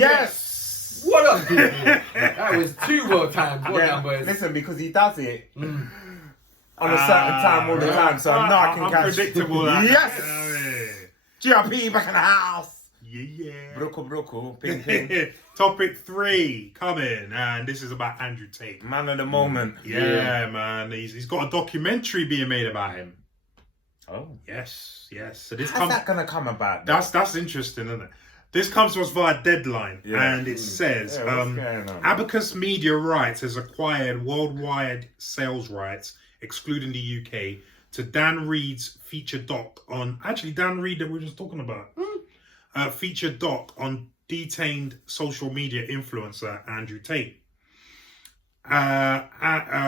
Yes. What up, people? That was too well timed. Well done, boys. Listen, because he does it on a certain time all the time, so now I can catch. Unpredictable. Yes. GRP back in the house. Yeah. Brooklyn, ping ping. Topic 3 coming, and this is about Andrew Tate. Man of the moment. Yeah, man. He's got a documentary being made about him. Oh. Yes. So this How's that gonna come about? That's interesting, isn't it? This comes to us via Deadline, and it says Abacus Media Rights has acquired worldwide sales rights, excluding the UK, to Dan Reed's feature doc on Dan Reed that we were just talking about. Feature doc on detained social media influencer Andrew Tate,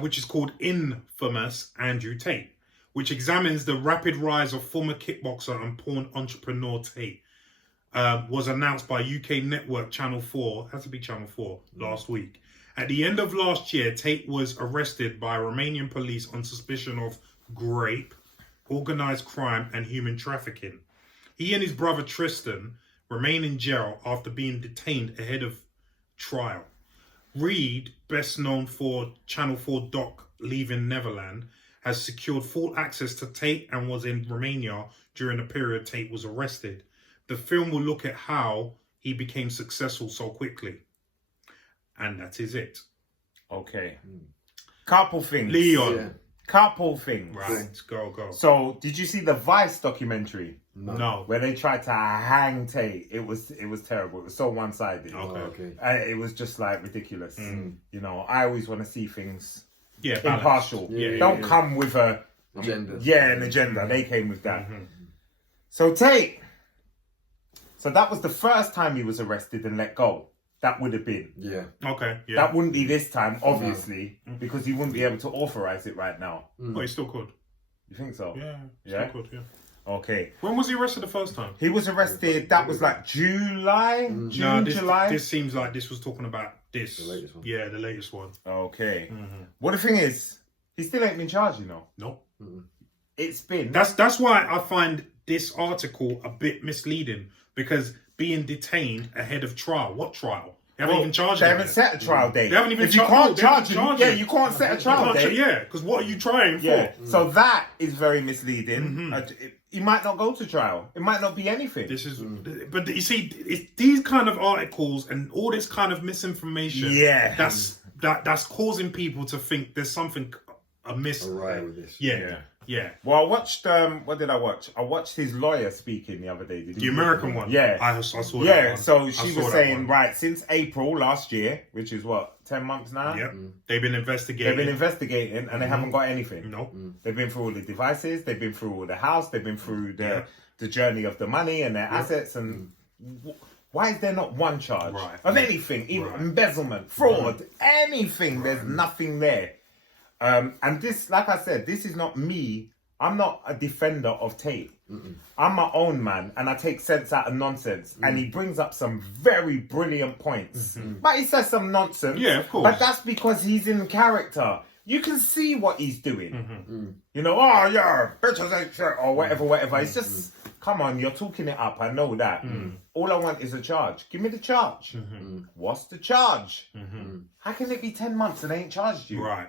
which is called Infamous Andrew Tate, which examines the rapid rise of former kickboxer and porn entrepreneur Tate. Was announced by UK network Channel 4, had to be Channel 4, last week. At the end of last year, Tate was arrested by Romanian police on suspicion of rape, organised crime and human trafficking. He and his brother Tristan remain in jail after being detained ahead of trial. Reed, best known for Channel 4 doc Leaving Neverland, has secured full access to Tate and was in Romania during the period Tate was arrested. The film will look at how he became successful so quickly. And that is it. Okay. Couple things. Leon. Yeah. Couple things. Right, go. So, did you see the Vice documentary? No. Where they tried to hang Tate. It was terrible. It was so one-sided. Okay. It was just like ridiculous. You know, I always want to see things Balanced. impartial. Don't come with an agenda. They came with that. So Tate. So that was the first time he was arrested and let go. That would have been. Yeah. Okay. Yeah. That wouldn't be this time, obviously, because he wouldn't be able to authorize it right now. Well, he still could. You think so? Yeah. Still could. Yeah. Okay. When was he arrested the first time? He was arrested, that was like July? July? This seems like this was talking about this. The latest one. Yeah, the latest one. Okay. Well, the thing is, he still ain't been charged, you know. Nope. It's been... That's why I find this article a bit misleading, because being detained ahead of trial. What trial? They haven't even charged him. They haven't set a trial date. They haven't even if you can't charge him, you can't set a trial date. Yeah, because what are you trying for? Yeah. So that is very misleading. He might not go to trial. It might not be anything. This is, but you see, it's these kind of articles and all this kind of misinformation. Yeah. That's causing people to think there's something amiss. Right with this. Yeah. Well, I watched. What did I watch? I watched his lawyer speaking the other day. The American one. Yeah. I saw that. Yeah. One. So she was saying, right, since April last year, which is what, 10 months now. Yep. They've been investigating. And they haven't got anything. Nope. They've been through all the devices. They've been through all the house. They've been through the journey of the money and their assets and. Why is there not one charge of anything, even embezzlement, fraud, anything? There's nothing there. And this, like I said, this is not me. I'm not a defender of Tate. I'm my own man, and I take sense out of nonsense. And he brings up some very brilliant points. But he says some nonsense. Yeah, of course. But that's because he's in character. You can see what he's doing. You know, oh yeah, bitches ain't shit, or whatever. It's just, come on, you're talking it up. I know that. All I want is a charge. Give me the charge. What's the charge? How can it be 10 months and they ain't charged you? Right.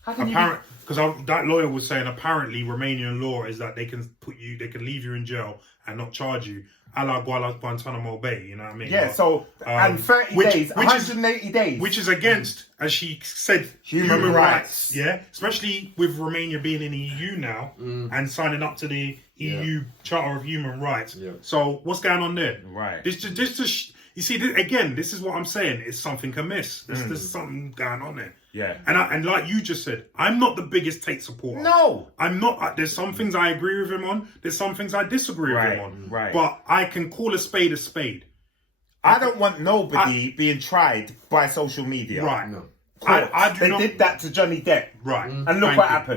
How can Because that lawyer was saying apparently Romanian law is that they can leave you in jail and not charge you, a la Guantanamo Bay. You know what I mean? Yeah. So and 30 days, 180 days, which is against, as she said, human rights. Yeah, especially with Romania being in the EU now and signing up to the EU Charter of Human Rights. Yeah. So what's going on there? Right. You see, again, this is what I'm saying. It's something amiss. There's something going on there. Yeah. And like you just said, I'm not the biggest Tate supporter. No. I'm not. There's some things I agree with him on. There's some things I disagree with him on. Right. But I can call a spade a spade. I don't want nobody being tried by social media. Right. No. They did that to Johnny Depp. Right. And look what happened.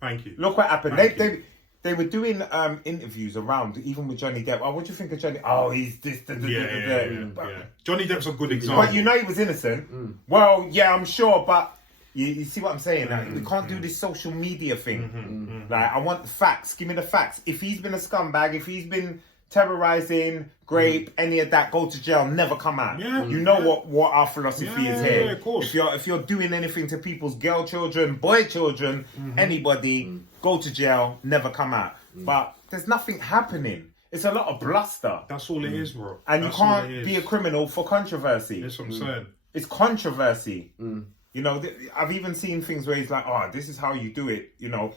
Thank you. Look what happened. They were doing interviews around, even with Johnny Depp. Oh, what do you think of Johnny? Oh, he's this. Yeah. Johnny Depp's a good example. But you know he was innocent. Well, yeah, I'm sure, but you see what I'm saying? Like, we can't do this social media thing. Like, I want the facts. Give me the facts. If he's been a scumbag, if he's been terrorizing, grape, any of that, go to jail, never come out. Yeah. You know what our philosophy is here. Yeah, of course. If you're doing anything to people's girl children, boy children, anybody, go to jail, never come out. But there's nothing happening. It's a lot of bluster. That's all it is, bro. And That's you all can't it is. be a criminal for controversy. That's what I'm saying. It's controversy. You know, I've even seen things where he's like, oh, this is how you do it. You know,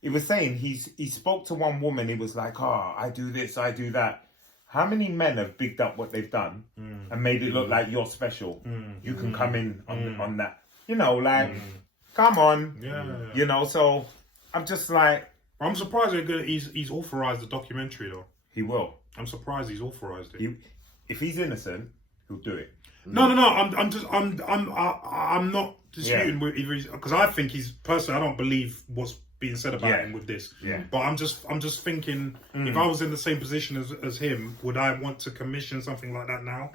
he was saying he spoke to one woman. He was like, oh, I do this, I do that. How many men have bigged up what they've done and made it look like you're special? You can come in on that. You know, like, come on. Yeah. You know, so I'm just like... I'm surprised he's authorized the documentary, though. He will. I'm surprised he's authorized it. If he's innocent, he'll do it. No. I'm not disputing with because I think he's personally. I don't believe what's being said about him with this. Yeah. But I'm just thinking, if I was in the same position as him, would I want to commission something like that now?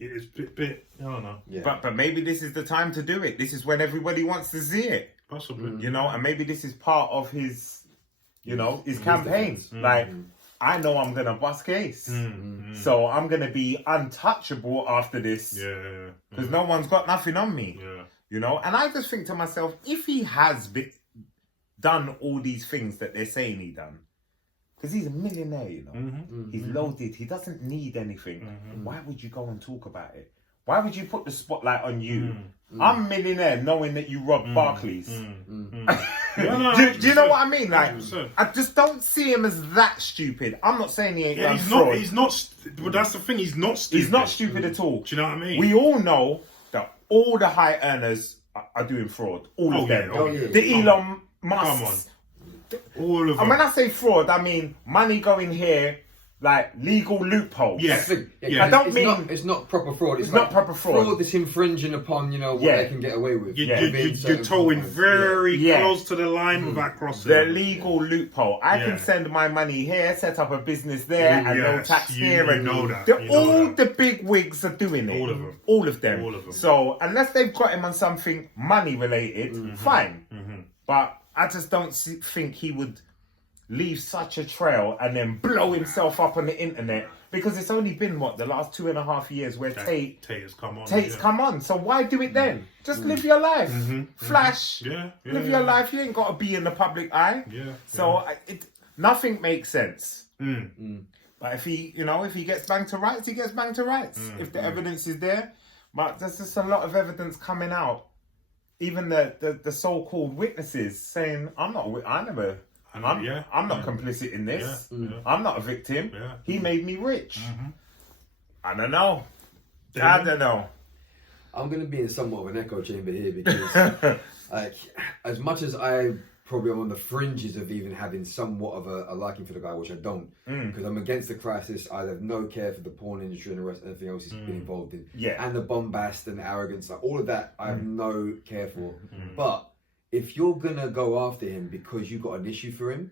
It's a bit. I don't know. Yeah. But maybe this is the time to do it. This is when everybody wants to see it. Possibly. You know, and maybe this is part of his, you know, his campaign. Like, I know I'm gonna bust case, so I'm gonna be untouchable after this. Yeah. Because no one's got nothing on me. Yeah. You know, and I just think to myself, if he has done all these things that they're saying he done, because he's a millionaire, you know, he's loaded, he doesn't need anything. Why would you go and talk about it? Why would you put the spotlight on you? I'm a millionaire knowing that you robbed Barclays. Do you know what I mean? Like, 100%. I just don't see him as that stupid. I'm not saying he ain't done he's fraud. He's not. But that's the thing. He's not stupid. He's not stupid at all. Do you know what I mean? We all know that all the high earners are doing fraud. All of them. The Elon Musk. All of them. And when I say fraud, I mean money going here, like legal loopholes. Yeah. I don't mean it's not proper fraud. It's not proper fraud. Fraud that's infringing upon what they can get away with. You're towing very close to the line without crossing. The legal loophole. I can send my money here, set up a business there, and no tax here. And know that. The big wigs are doing it. All of them. All of them. All of them. So unless they've got him on something money related, fine. But I just don't think he would leave such a trail and then blow himself up on the internet, because it's only been the last 2.5 years where Tate has come on. Tate's come on. So why do it then? Just live your life. Flash. Live your life. You ain't got to be in the public eye. So nothing makes sense. But if he gets banged to rights, he gets banged to rights. If the evidence is there. But there's just a lot of evidence coming out. Even the so-called witnesses saying, I'm not complicit in this. I'm not a victim. He made me rich. I don't know. I don't know. I'm going to be in somewhat of an echo chamber here because, like, as much as I probably am on the fringes of even having somewhat of a liking for the guy, which I don't, because I'm against the crisis. I have no care for the porn industry and the rest, everything else he's been involved in, and the bombast and the arrogance, like all of that. I have no care for, but if you're gonna go after him because you got an issue for him,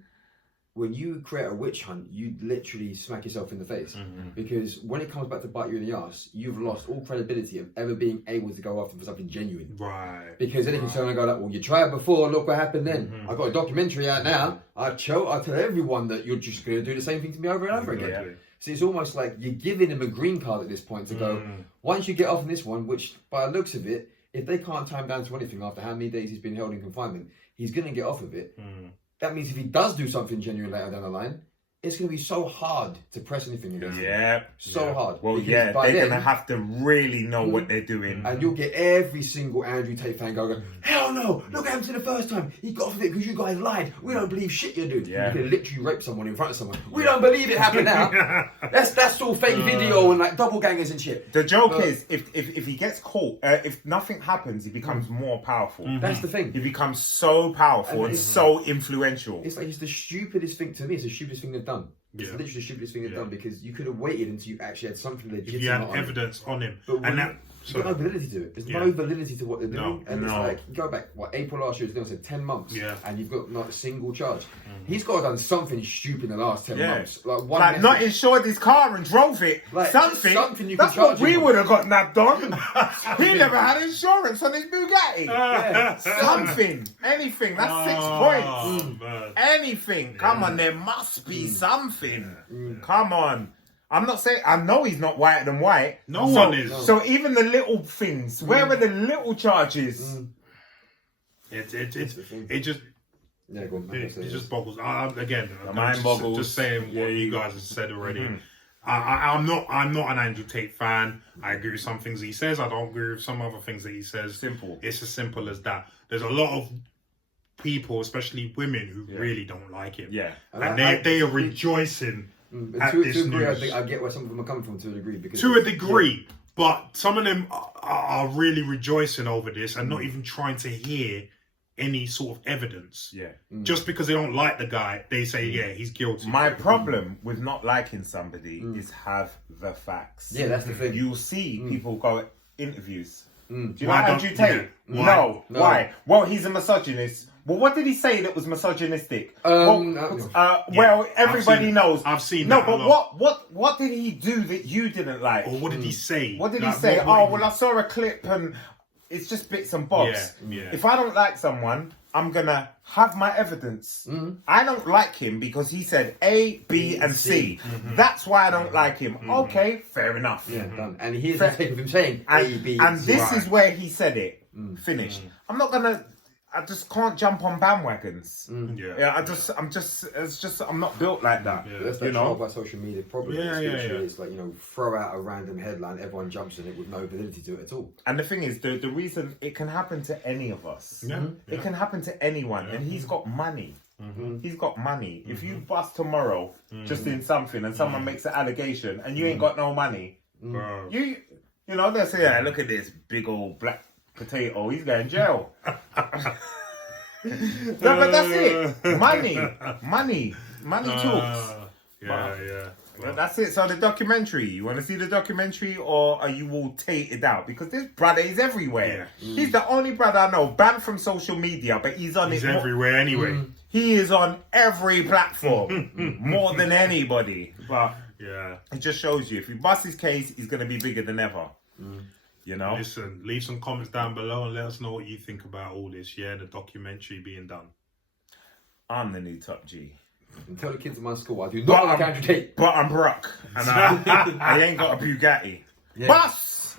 when you create a witch hunt, you literally smack yourself in the face. Because when it comes back to bite you in the ass, you've lost all credibility of ever being able to go after him for something genuine. Right. Because then it can turn and go like, well, you tried before, look what happened then. I got a documentary out now. I tell everyone that you're just going to do the same thing to me over and over again. So it's almost like you're giving him a green card at this point to go, why don't you get off on this one, which by the looks of it, if they can't tie him down to anything after how many days he's been held in confinement, he's going to get off of it. That means if he does do something genuine later down the line, it's going to be so hard to press anything against him. So hard. Well, they're going to have to really know what they're doing. And you'll get every single Andrew Tate fan going, hell no, look what happened to the first time. He got off of it because you guys lied. We don't believe shit you do. You can literally rape someone in front of someone. We don't believe it happened now. That's all fake video and like double gangers and shit. The joke is, if he gets caught, if nothing happens, he becomes more powerful. That's the thing. He becomes so powerful and so influential. It's like, it's the stupidest thing to me. It's the stupidest thing they've done. It's literally the stupidest thing they've done, because you could have waited until you actually had something legit. If you had evidence on him. And that, There's no validity to it. There's no validity to what they're doing. And it's like, go back, April last year, as said, 10 months. Yeah. And you've got not a single charge. He's got to have done something stupid in the last 10 months. Like not insured his car and drove it. Like, something you that's can charge what we him would have got nabbed on. He never had insurance on his Bugatti. Something. Anything. That's 6 points. Anything. Come on, there must be something. Come on. I'm not saying, I know he's not whiter than white. No one is. So even the little things, where are the little charges? It just... Yeah, go on, it just boggles. Again, mind boggles. Just saying what you guys have said already. I'm not an Andrew Tate fan. I agree with some things he says. I don't agree with some other things that he says. Simple. It's as simple as that. There's a lot of people, especially women, who really don't like him. Yeah, and they are rejoicing. At this news. I get where some of them are coming from to a degree. But some of them are really rejoicing over this and not even trying to hear any sort of evidence. Yeah. Just because they don't like the guy, they say, yeah, he's guilty. My problem with not liking somebody is have the facts. Yeah, that's the thing. You'll see people go interviews. Do you like Andrew Tate? No. Why? Well, he's a misogynist. Well, what did he say that was misogynistic? Well, everybody knows. I've seen no, that. No, but what did he do that you didn't like? Or what did he say? What did he say? I saw a clip and it's just bits and bobs. Yeah. If I don't like someone, I'm gonna have my evidence. I don't like him because he said A, B, and C. That's why I don't like him. Okay, fair enough. Yeah, done. And here's the thing of him saying A, B, and C. This is where he said it. Finished. I'm not gonna. I just can't jump on bandwagons. I'm not built like that. Yeah. That's the trouble about social media problem. It's like, throw out a random headline, everyone jumps in it with no validity to it at all. And the thing is, the reason it can happen to any of us. It can happen to anyone, and he's got money. He's got money. If you bust tomorrow just in something and someone makes an allegation and you ain't got no money, you know, they'll say, yeah, look at this big old black potato, he's going to jail. No, but that's it. Money talks. But that's it. So the documentary, you want to see the documentary, or are you all tated out? Because this brother is everywhere. He's the only brother I know banned from social media, but he's everywhere anyway. He is on every platform more than anybody. But it just shows you, if he busts his case, he's going to be bigger than ever. Listen, leave some comments down below and let us know what you think about all this. The documentary being done. I'm the new top G. And tell the kids in my school I do not like Andrew Tate. But I'm Brock. And I ain't got a Bugatti. Bus!